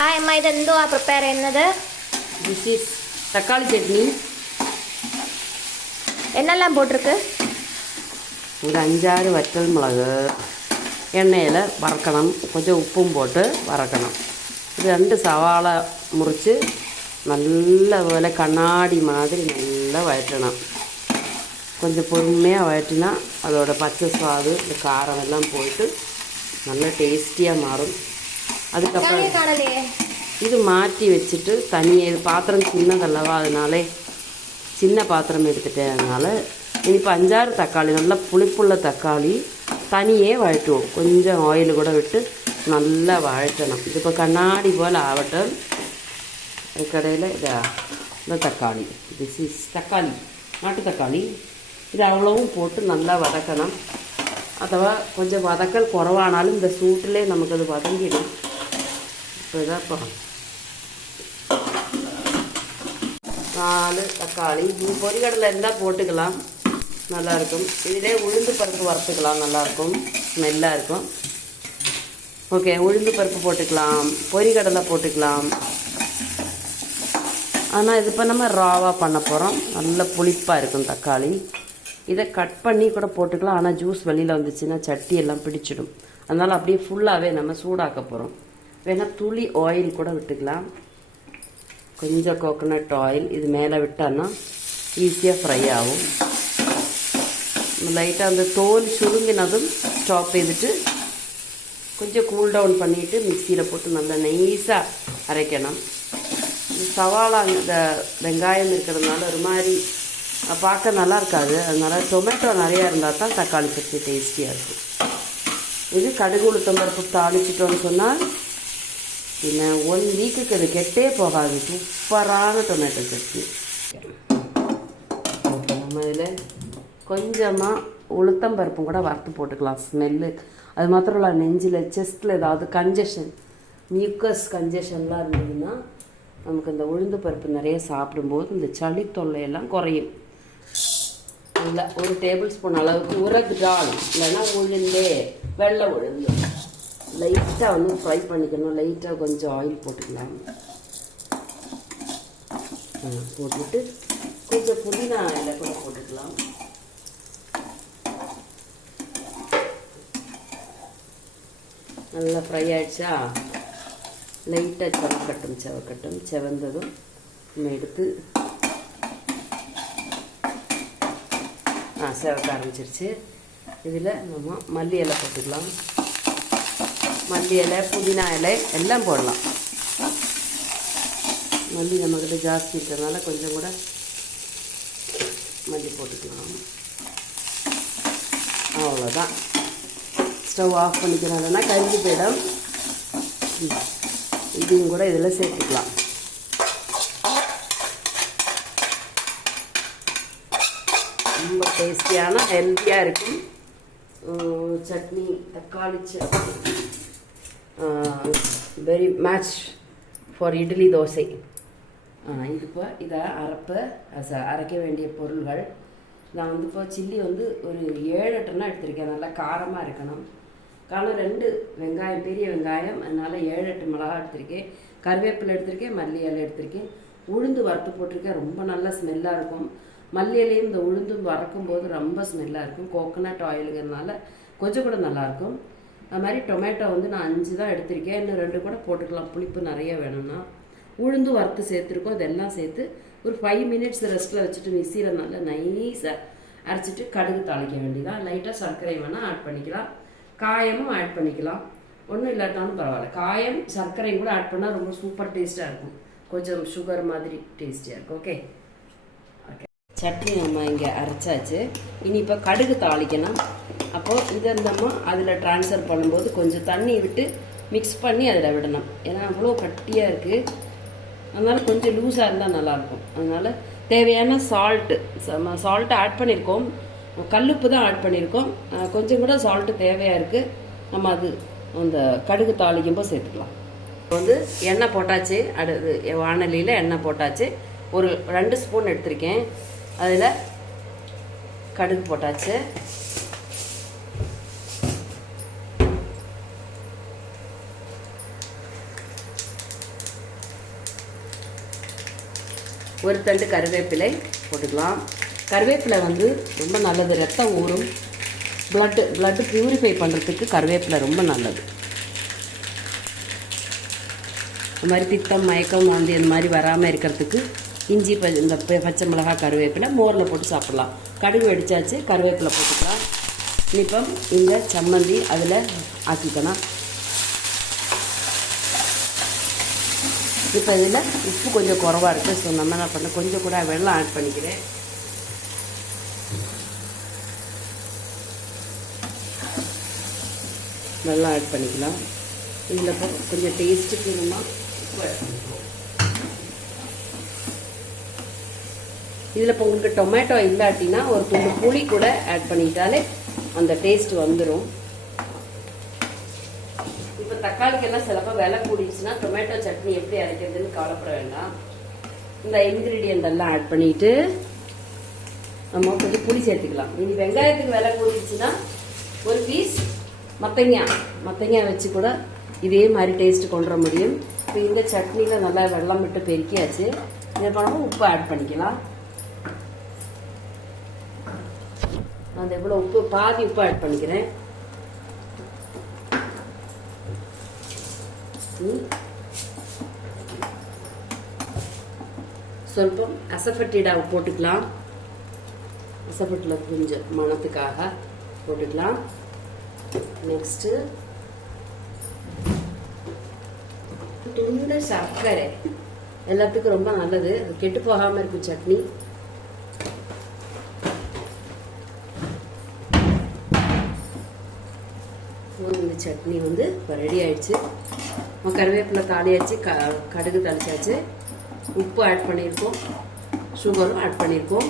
Hi, am I Dandu? Prepare another. This is தக்காளி சட்னி. என்னெல்லாம் போட்டிருக்கு? ஒரு 5-6 வற்றல் மிளகு எண்ணெயில் வறுக்கணும். கொஞ்சம் உப்பும் போட்டு வறுக்கணும். 2 சவாளை முறித்து நல்ல வேலை கண்ணாடி மாதிரி நல்லா வழட்டணும். கொஞ்சம் பொறுமையாக வழட்டினா அதோட பச்சை சுவாது இந்த காரம் எல்லாம் போயிட்டு நல்லா டேஸ்டியாக மாறும். அதுக்கப்புறம் இது மாற்றி வச்சுட்டு தனியாக பாத்திரம் சின்னதல்லவா, அதனாலே சின்ன பாத்திரம் எடுத்துட்டேன். அதனால் இப்போ 5-6 தக்காளி நல்லா புளிப்புள்ள தக்காளி தனியே வழட்டுவோம். கொஞ்சம் ஆயில் கூட விட்டு நல்லா வழட்டணும். இது இப்போ கண்ணாடி போல் ஆகட்டும். கடையில் இந்த தக்காளி, திஸ் இஸ் தக்காளி, நாட்டு தக்காளி. இது அவ்வளவும் போட்டு நல்லா வதக்கணும். அதுவா கொஞ்சம் வதக்கல் குறவானாலும் இந்த சூட்டிலே நமக்கு அது வதங்கிடும். இப்போ இதான் 4 தக்காளி. இது பொரிகடலை இருந்தால் போட்டுக்கலாம், நல்லாயிருக்கும். இதிலே உளுந்து பருப்பு வறுத்துக்கலாம், நல்லாயிருக்கும், ஸ்மெல்லாக இருக்கும். ஓகே, உளுந்து பருப்பு போட்டுக்கலாம், பொரிகடலை போட்டுக்கலாம். ஆனால் இது இப்போ நம்ம ராவாக பண்ண போகிறோம். நல்ல புளிப்பாக இருக்கும் தக்காளி. இதை கட் பண்ணி கூட போட்டுக்கலாம். ஆனால் ஜூஸ் வெளியில் வந்துச்சுன்னா சட்டி எல்லாம் பிடிச்சிடும். அதனால் அப்படியே ஃபுல்லாகவே நம்ம சூடாக்க போகிறோம். வேணால் துளி ஆயில் கூட விட்டுக்கலாம். கொஞ்சம் கோகோனட் ஆயில் இது மேலே விட்டான்னா ஈஸியாக ஃப்ரை ஆகும். லைட்டாக அந்த தோல் சுருங்கினதும் ஸ்டாப் செய்துட்டு கொஞ்சம் கூல் டவுன் பண்ணிவிட்டு மிக்சியில் போட்டு நல்லா நைஸாக அரைக்கணும். சவாலா இந்த வெங்காயம் இருக்கிறதுனால ஒரு மாதிரி பார்க்க நல்லா இருக்காது. அதனால் டொமேட்டோ நிறையா இருந்தால் தான் தக்காளி சட்னி டேஸ்டியாக இருக்கும். இது கடுகு உளுத்தம் பருப்பு தாளிச்சிட்டோன்னு சொன்னால் இன்னும் 1 வீக்குக்கு அது கெட்டே போகாது. சூப்பரான டொமேட்டோ சட்னி. ஓகே, நம்ம இதில் கொஞ்சமாக உளுத்தம் பருப்பும் கூட வறுத்து போட்டுக்கலாம். ஸ்மெல்லு அது மாத்திரம் இல்லை, நெஞ்சில் செஸ்ட்டில் ஏதாவது கன்ஜெஷன், மியூக்கஸ் கன்ஜெஷன்லாம் இருந்ததுன்னா நமக்கு இந்த உளுந்து பருப்பு நிறைய சாப்பிடும்போது இந்த சளி தொல்லையெல்லாம் குறையும். இல்லை, 1 டேபிள் ஸ்பூன் அளவுக்கு உரது டால் இல்லைன்னா உளுந்தே, வெள்ளை உளுந்து லைட்டாக வந்து ஃப்ரை பண்ணிக்கணும். லைட்டாக கொஞ்சம் ஆயில் போட்டுக்கலாம். போட்டுட்டு கொஞ்சம் புதினா இலை கூட போட்டுக்கலாம். நல்லா ஃப்ரை ஆகிடுச்சா, லைட்டாக செவக்கட்டும். செவந்ததும் நம்ம எடுத்து செவக்க ஆரம்பிச்சிருச்சு. இதில் நம்ம மல்லி இலை போட்டுக்கலாம். மல்லி இலை, புதினா இலை எல்லாம் போடலாம். மல்லி நம்மக்கிட்ட ஜாஸ்தி இருக்கிறதுனால கொஞ்சம் கூட மல்லி போட்டுக்கலாம். அவ்வளோதான். ஸ்டவ் ஆஃப் பண்ணிக்கிறதுனா கரிஞ்சு போயிடும். இதையும் கூட இதில் சேர்த்துக்கலாம். ரொம்ப டேஸ்டியான ஹெல்த்தியாக இருக்கும் சட்னி, தக்காளி chutney. Very match for idli, dosa. இது இப்போ இதை அரைக்க வேண்டிய பொருள்கள். நான் வந்து இப்போ சில்லி வந்து ஒரு 7-8 எடுத்திருக்கேன். நல்லா காரமாக இருக்கணும். காரணம் 2 வெங்காயம், பெரிய வெங்காயம், அதனால் 7-8 மிளகா எடுத்திருக்கேன். கருவேப்பிலை எடுத்திருக்கேன், மல்லி இலை எடுத்திருக்கேன். உளுந்து வறுத்து போட்டிருக்கேன். ரொம்ப நல்லா ஸ்மெல்லாக இருக்கும். மல்லி இலையும் இந்த உளுந்தும் வறுக்கும்போது ரொம்ப ஸ்மெல்லாக இருக்கும். கோகோனட் ஆயிலுங்கிறதுனால கொஞ்சம் கூட நல்லாயிருக்கும். அது மாதிரி டொமேட்டோ வந்து நான் 5 தான் எடுத்திருக்கேன். இன்னும் 2 கூட போட்டுக்கலாம், புளிப்பு நிறைய வேணும்னா. உளுந்து வறுத்து சேர்த்துருக்கோம். இதெல்லாம் சேர்த்து ஒரு 5 மினிட்ஸ் ரெஸ்ட்டில் வச்சுட்டு மிக்சியில் நல்லா நைஸாக அரைச்சிட்டு கடுகு தாளிக்க வேண்டியதான். லைட்டாக சர்க்கரை வேணால் ஆட் பண்ணிக்கலாம், காயமும் ஆட் பண்ணிக்கலாம். ஒன்றும் இல்லாட்டாலும் பரவாயில்ல. காயம் சர்க்கரையும் கூட ஆட் பண்ணால் ரொம்ப சூப்பர் டேஸ்ட்டாக இருக்கும். கொஞ்சம் சுகர் மாதிரி டேஸ்டியாக இருக்கும். ஓகே ஓகே, சட்னி நம்ம இங்கே அரைச்சாச்சு. இனி இப்போ கடுகு தாளிக்கணும். அப்போது இதை நம்ம அதில் ட்ரான்ஸ்ஃபர் பண்ணும்போது கொஞ்சம் தண்ணி விட்டு மிக்ஸ் பண்ணி அதில் விடணும். ஏன்னா அவ்வளோ கட்டியாக இருக்குது, அதனால் கொஞ்சம் லூஸாக இருந்தால் நல்லாயிருக்கும். அதனால் தேவையான சால்ட்டு ஆட் பண்ணியிருக்கோம். கல்லுப்பு தான் ஆட் பண்ணியிருக்கோம். கொஞ்சம் கூட சால்ட்டு தேவையாக இருக்குது. நம்ம அது அந்த கடுகு தாளிக்கும்போது சேர்த்துக்கலாம். வந்து எண்ணெய் போட்டாச்சு. அடுத்து வானலியில் எண்ணெய் போட்டாச்சு. ஒரு 2 ஸ்பூன் எடுத்திருக்கேன். அதில் கடுகு போட்டாச்சு. ஒரு தண்டு கருவேப்பிலை போட்டுக்கலாம். கருவேப்பிலை வந்து ரொம்ப நல்லது, ரத்தம் ஊறும், பிளட்டு பியூரிஃபை பண்ணுறதுக்கு கருவேப்பிலை ரொம்ப நல்லது. இந்த மாதிரி பித்தம், மயக்கம், வாந்தி இந்த மாதிரி வராமல் இருக்கிறதுக்கு இஞ்சி இந்த பச்சை மிளகாய், கருவேப்பிலை மோரில் போட்டு சாப்பிட்லாம். கடுகு வெடிச்சாச்சு, கருவேப்பிலை போட்டுக்கலாம். இப்போ இந்த சம்மந்தி அதில் ஆக்கிக்கலாம். இப்போ இதில் உப்பு கொஞ்சம் குறவாக இருக்குது. ஸோ நம்ம என்ன பண்ண கொஞ்சம் கூட வெல்லம் ஆட் பண்ணிக்கிறேன். வெல்லம் ஆட் பண்ணிக்கலாம். இதில் இப்போ கொஞ்சம் டேஸ்ட்டுக்கு நம்ம உப்பு ஆட் பண்ணிக்குவோம். இதில் இப்போ உங்களுக்கு டொமேட்டோ இல்லாட்டினா ஒரு துண்டு புளி கூட ஆட் பண்ணிட்டாலே அந்த டேஸ்ட் வந்துடும். இப்போ தக்காளிக்கெல்லாம் சிலப்போ விலை கூடிடுச்சுன்னா டொமேட்டோ சட்னி எப்படி அரைக்கிறதுன்னு கவலைப்பட வேண்டாம். இந்த இன்க்ரீடியன்ட் எல்லாம் ஆட் பண்ணிட்டு நம்ம கொஞ்சம் புளி சேர்த்துக்கலாம். இனி வெங்காயத்துக்கு விலை கூடிடுச்சுன்னா ஒரு பீஸ் மத்தங்காய் வச்சு கூட இதே மாதிரி டேஸ்ட் கொண்டு வர முடியும். இப்போ இந்த சட்னியில் நல்லா வெள்ளம் விட்டு பெருக்கியாச்சு. இதை பண்ணாமல் உப்பு ஆட் பண்ணிக்கலாம். நான் எவ்வளோ உப்பு, பாதி உப்பு ஆட் பண்ணிக்கிறேன். சொல்பம் அசஃபட்டிடா போட்டுக்கலாம். அசஃபட்டில் கொஞ்சம் மணத்துக்காக போட்டுக்கலாம். நெக்ஸ்ட்டு துண்டு சர்க்கரை, எல்லாத்துக்கும் ரொம்ப நல்லது, கெட்டு போகாமல் இருக்கும் சட்னி. இந்த சட்னி வந்து இப்போ ரெடி ஆயிடுச்சு. கருவேப்பிலை தாளியாச்சு, கடுகு தாளிச்சாச்சு, உப்பு ஆட் பண்ணியிருக்கோம், சுகரும் ஆட் பண்ணியிருக்கோம்.